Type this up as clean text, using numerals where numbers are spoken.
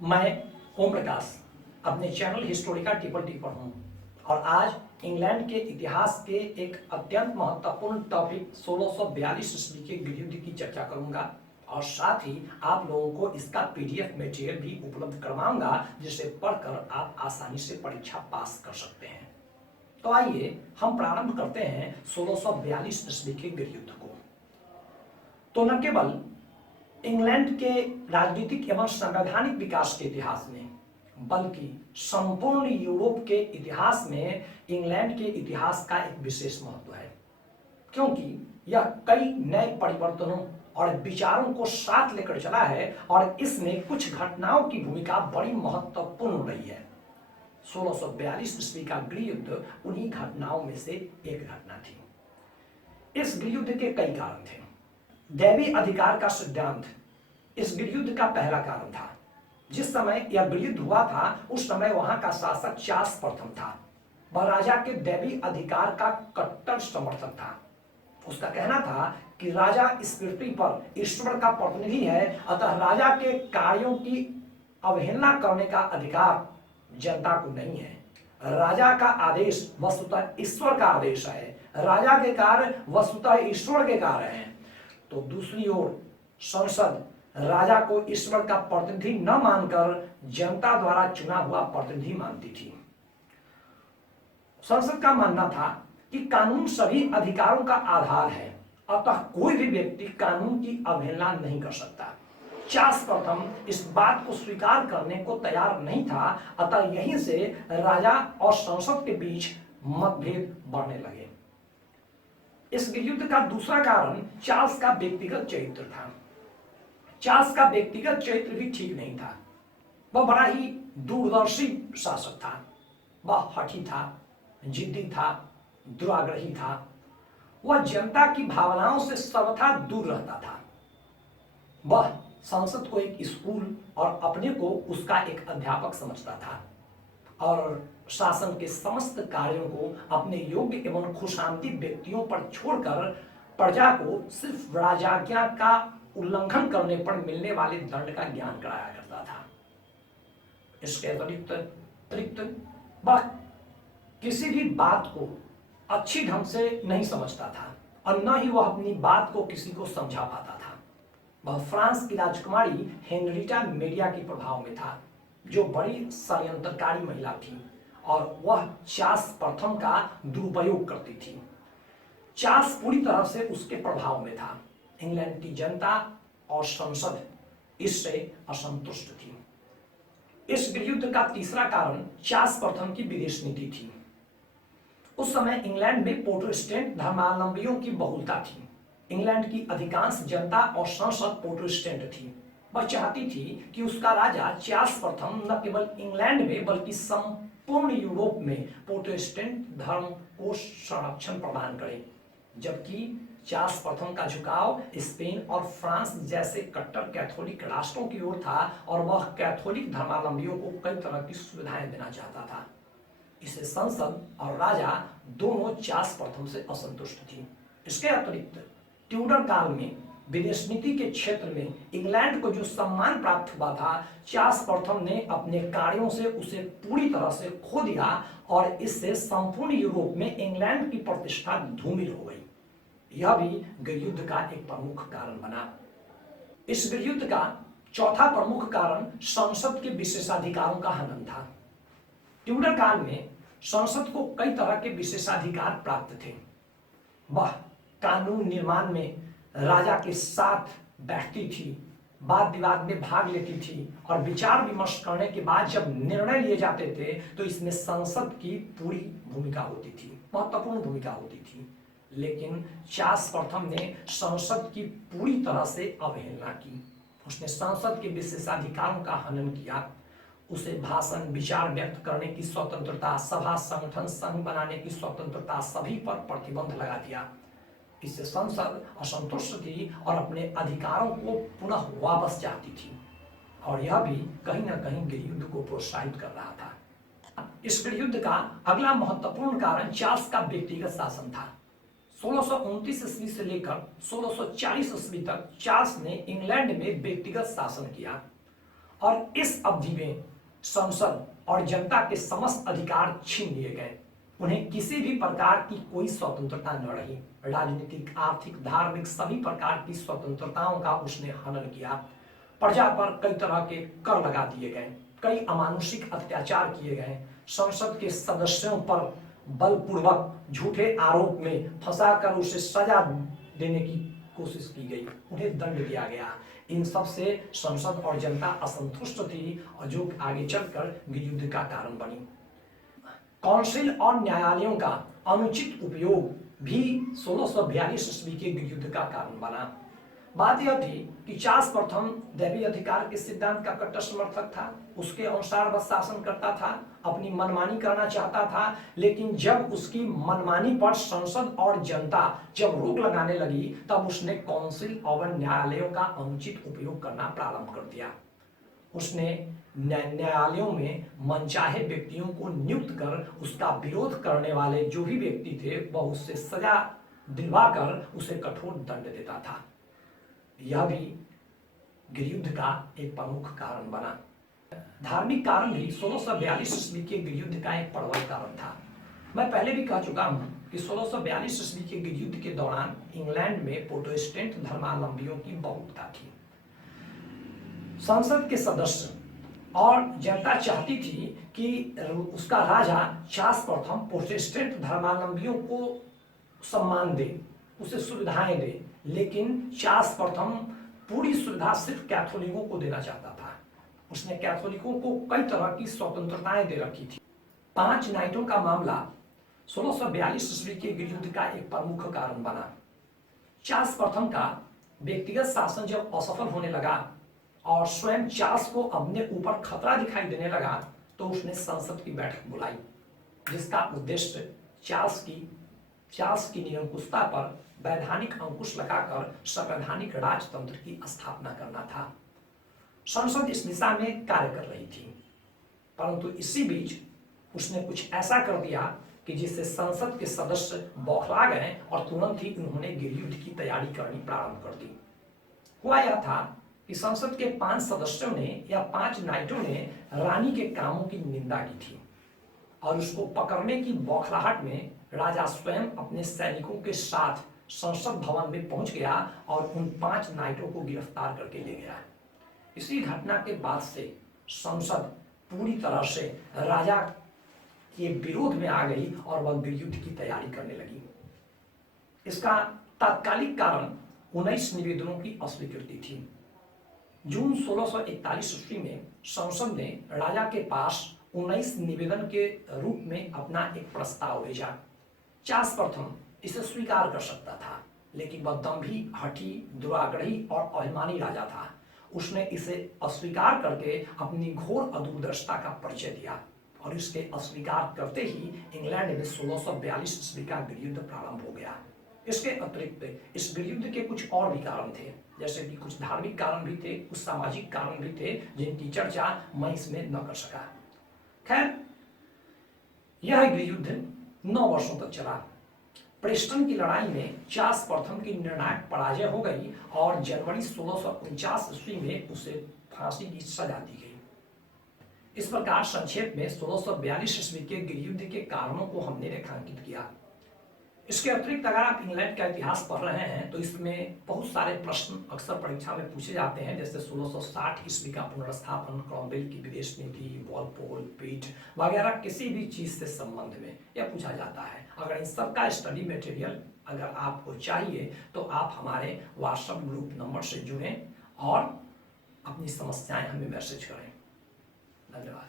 मैं ओम प्रकाश अपने channel Historica triple T पर हूँ और आज इंग्लैंड के इतिहास के एक अत्यंत महत्वपूर्ण टॉपिक 1642 ईस्वी के गृहयुद्ध की चर्चा करूंगा और साथ ही आप लोगों को इसका पीडीएफ मटेरियल भी उपलब्ध करवाऊंगा जिसे पढ़कर आप आसानी से परीक्षा पास कर सकते हैं। तो आइए हम प्रारंभ करते हैं 1642 ईस्वी के गृहयुद्ध को। तो न केवल इंग्लैंड के राजनीतिक एवं संवैधानिक विकास के इतिहास में बल्कि संपूर्ण यूरोप के इतिहास में इंग्लैंड के इतिहास का एक विशेष महत्व है, क्योंकि यह कई नए परिवर्तनों और विचारों को साथ लेकर चला है और इसमें कुछ घटनाओं की भूमिका बड़ी महत्वपूर्ण रही है। 1642 ईस्वी का गृहयुद्ध उन्हीं घटनाओं में से एक घटना थी। इस गृहयुद्ध के कई कारण थे। दैवी अधिकार का सिद्धांत इस गृहयुद्ध का पहला कारण था। जिस समय यह गृहयुद्ध हुआ था उस समय वहां का शासक चार्ल्स प्रथम था। वह राजा के दैवी अधिकार का कट्टर समर्थक था। उसका कहना था कि राजा इस पृथ्वी पर ईश्वर का प्रतिनिधि है, अतः राजा के कार्यों की अवहेलना करने का अधिकार जनता को नहीं है। राजा का आदेश वस्तुतः ईश्वर का आदेश है, राजा के कार्य वस्तुतः ईश्वर के कार्य हैं। तो दूसरी ओर संसद राजा को ईश्वर का प्रतिनिधि न मानकर जनता द्वारा चुना हुआ प्रतिनिधि मानती थी। संसद का मानना था कि कानून सभी अधिकारों का आधार है, अतः कोई भी व्यक्ति कानून की अवहेलना नहीं कर सकता। चार्ल्स प्रथम इस बात को स्वीकार करने को तैयार नहीं था, अतः यहीं से राजा और संसद के बीच मतभेद बढ़ने लगे। इस गृहयुद्ध का दूसरा कारण चार्ल्स का व्यक्तिगत चरित्र था। चार्ल्स का व्यक्तिगत चरित्र भी ठीक नहीं था। वह बड़ा ही दूरदर्शी शासक था। वह हठी था, जिद्दी था, दुराग्रही था। वह जनता की भावनाओं से सर्वथा दूर रहता था। वह संसद को एक स्कूल और अपने को उसका एक अध्यापक समझता था और शासन के समस्त कार्यों को अपने योग्य एवं खुशामदी व्यक्तियों पर छोड़कर प्रजा को सिर्फ राजाज्ञा का उल्लंघन करने पर मिलने वाले दंड का ज्ञान कराया करता था। इसके अतिरिक्त वह किसी भी बात को अच्छी ढंग से नहीं समझता था और न ही वह अपनी बात को किसी को समझा पाता था। वह फ्रांस की राजकुमारी हेनरिटा मेरिया के प्रभाव में था, जो बड़ी षड्यंत्रकारी महिला थी और वह चार्ल्स प्रथम का दुरुपयोग करती थी। चार्ल्स पूरी तरह से उसके प्रभाव में था। इंग्लैंड की जनता और संसद इससे असंतुष्ट थी। इस गृहयुद्ध का तीसरा कारण चार्ल्स प्रथम की विदेश नीति थी। उस समय इंग्लैंड में प्रोटेस्टेंट धर्मावलंबियों की बहुलता थी। इंग्लैंड की अधिकांश जनता और संसद प्रोटेस्टेंट थी। वह चाहती थी कि उसका राजा चार्ल्स प्रथम न केवल इंग्लैंड में बल्कि संपूर्ण यूरोप में प्रोटेस्टेंट धर्म को संरक्षण प्रदान करे, जबकि चार्ल्स प्रथम का झुकाव स्पेन और फ्रांस जैसे कट्टर कैथोलिक राष्ट्रों की ओर था और वह कैथोलिक धर्मावलंबियों को कई तरह की सुविधाएं देना चाहता था। इसे संसद और राजा दोनों चार्ल्स प्रथम से असंतुष्ट थी। इसके अतिरिक्त ट्यूडर काल में विदेश नीति के क्षेत्र में इंग्लैंड को जो सम्मान प्राप्त हुआ था, चार्ल्स प्रथम ने अपने कार्यों से उसे पूरी तरह से खो दिया और इससे संपूर्ण यूरोप में इंग्लैंड की प्रतिष्ठा धूमिल हो गई। यह भी गृहयुद्ध का एक प्रमुख कारण बना। इस गृहयुद्ध का चौथा प्रमुख कारण संसद के विशेषाधिकारों का हनन था। ट्यूडर काल में संसद को कई तरह के विशेषाधिकार प्राप्त थे। वह कानून निर्माण में राजा के साथ बैठती थी, वाद विवाद में भाग लेती थी और विचार विमर्श करने के बाद जब निर्णय लिए जाते थे तो इसमें संसद की पूरी भूमिका होती थी, महत्वपूर्ण भूमिका होती थी। लेकिन चार्ल्स प्रथम ने संसद की पूरी तरह से अवहेलना की। उसने संसद के विशेषाधिकारों का हनन किया। उसे भाषण, विचार व्यक्त करने की स्वतंत्रता, सभा, संगठन, संघ बनाने की स्वतंत्रता, सभी पर प्रतिबंध लगा दिया। इससे संसद असंतुष्ट थी और अपने अधिकारों को पुनः वापस चाहती थी और यह भी कहीं न कहीं गृहयुद्ध को प्रोत्साहित कर रहा था। इस गृहयुद्ध का अगला महत्वपूर्ण कारण चार्ल्स का व्यक्तिगत शासन था। 1629 ईस्वी से लेकर 1640 ईस्वी तक चार्ल्स ने इंग्लैंड में व्यक्तिगत शासन किया और इस अवधि में संसद और जनता के समस्त अधिकार छीन लिए गए। उन्हें किसी भी प्रकार की कोई स्वतंत्रता न रही। राजनीतिक, आर्थिक, धार्मिक सभी प्रकार की स्वतंत्रताओं का उसने हनन किया। प्रजा पर कई तरह के कर लगा दिए गए, कई अमानुषिक अत्याचार किए गए। संसद के सदस्यों पर बलपूर्वक झूठे आरोप में फंसाकर उसे सजा देने की कोशिश की गई, उन्हें दंड दिया गया। इन सब से संसद और जनता असंतुष्ट थी और जो आगे चलकर गृहयुद्ध का कारण बनी। काउंसिल और न्यायालयों का अनुचित उपयोग भी 1642 ईस्वी के गृहयुद्ध का कारण बना। बात यह थी कि चार्ल्स प्रथम दैवीय अधिकार के सिद्धांत का कट्टर समर्थक था, उसके अनुसार वह शासन करता था, अपनी मनमानी करना चाहता था। लेकिन जब उसकी मनमानी पर संसद और जनता जब रोक लगाने लगी, तब उसने काउंसिल और न्यायालयों का अनुचित उपयोग करना प्रारंभ कर दिया। उसने न्यायालयों में मनचाहे व्यक्तियों को नियुक्त कर उसका विरोध करने वाले जो भी व्यक्ति थे वह उससे सजा दिलवाकर उसे कठोर दंड देता था। यह भी गृहयुद्ध का एक प्रमुख कारण बना। धार्मिक कारण भी 1642 ईस्वी के गृहयुद्ध का एक प्रबल कारण था। मैं पहले भी कह चुका हूं कि 1642 ईस्वी के गृहयुद्ध के दौरान इंग्लैंड में प्रोटेस्टेंट धर्मावलंबियों की बहुलता थी। संसद के सदस्य और जनता चाहती थी कि उसका राजा चार्ल्स प्रथम प्रोटेस्टेंट धर्मावलंबियों को सम्मान दे, उसे सुविधाएं दे। लेकिन चार्ल्स प्रथम पूरी सुविधा सिर्फ कैथोलिकों को देना चाहता था। उसने कैथोलिकों को कई तरह की स्वतंत्रताएं दे रखी थी। 5 नाइटों का मामला 1642 ईस्वी के गृहयुद्ध का एक प्रमुख कारण बना। चार्ल्स प्रथम का व्यक्तिगत शासन जब असफल होने लगा और स्वयं चार्ल्स को अपने ऊपर खतरा दिखाई देने लगा, तो उसने संसद की बैठक बुलाई, जिसका उद्देश्य चार्ल्स की निरंकुशता पर वैधानिक अंकुश लगाकर संवैधानिक राजतंत्र की स्थापना करना था। संसद इस दिशा में कार्य कर रही थी, परंतु इसी बीच उसने कुछ ऐसा कर दिया कि जिससे संसद के सदस्य बौखला गए और तुरंत ही उन्होंने गृहयुद्ध की तैयारी करनी प्रारंभ कर दी। हुआ यह था कि संसद के 5 सदस्यों ने या 5 नाइटों ने रानी के कामों की निंदा की थी और उसको पकड़ने की बौखलाहट में राजा स्वयं अपने सैनिकों के साथ संसद भवन में पहुंच गया और उन 5 नाइटों को गिरफ्तार करके ले गया। इसी घटना के बाद से संसद पूरी तरह से राजा के विरोध में आ गई और वह गृहयुद्ध की तैयारी करने लगी। इसका तात्कालिक कारण 19 निवेदनों की अस्वीकृति थी। जून 1641 ईस्वी में संसद ने राजा के पास 19 निवेदन के रूप में अपना एक प्रस्ताव भेजा। चार्ल्स प्रथम इसे स्वीकार कर सकता था, लेकिन वह दंभी, हठी, दुराग्रही और अभिमानी राजा था। उसने इसे अस्वीकार करके अपनी घोर अदूरदर्शिता का परिचय दिया और इसके अस्वीकार करते ही इंग्लैंड में 1642 ईस्वी का गृहयुद्ध प्रारंभ हो गया। इसके अतिरिक्त इस गृहयुद्ध के कुछ और भी कारण थे, जैसे कि कुछ धार्मिक कारण भी थे, कुछ सामाजिक कारण भी थे, जिनकी चर्चा मैं इसमें न कर सका। खैर, यह गृहयुद्ध 9 वर्षों तक चला। प्रेस्टन की लड़ाई में चार्ल्स प्रथम की निर्णायक पराजय हो गई और जनवरी 1649 ईस्वी में उसे फांसी की सजा दी गई। इस प्रकार संक्षेप में 1642 ईस्वी के गृहयुद्ध के कारणों को हमने रेखांकित किया। इसके अतिरिक्त अगर आप इंग्लैंड का इतिहास पढ़ रहे हैं तो इसमें बहुत सारे प्रश्न अक्सर परीक्षा में पूछे जाते हैं, जैसे 1660 ईस्वी का पुनर्स्थापन, क्रॉमवेल की विदेश नीति, वॉलपोल, पिट वगैरह किसी भी चीज से संबंध में यह पूछा जाता है। अगर इन सब का स्टडी मटेरियल अगर आपको चाहिए तो आप हमारे व्हाट्सएप ग्रुप नंबर से जुड़ें और अपनी समस्याएं हमें मैसेज करें। धन्यवाद।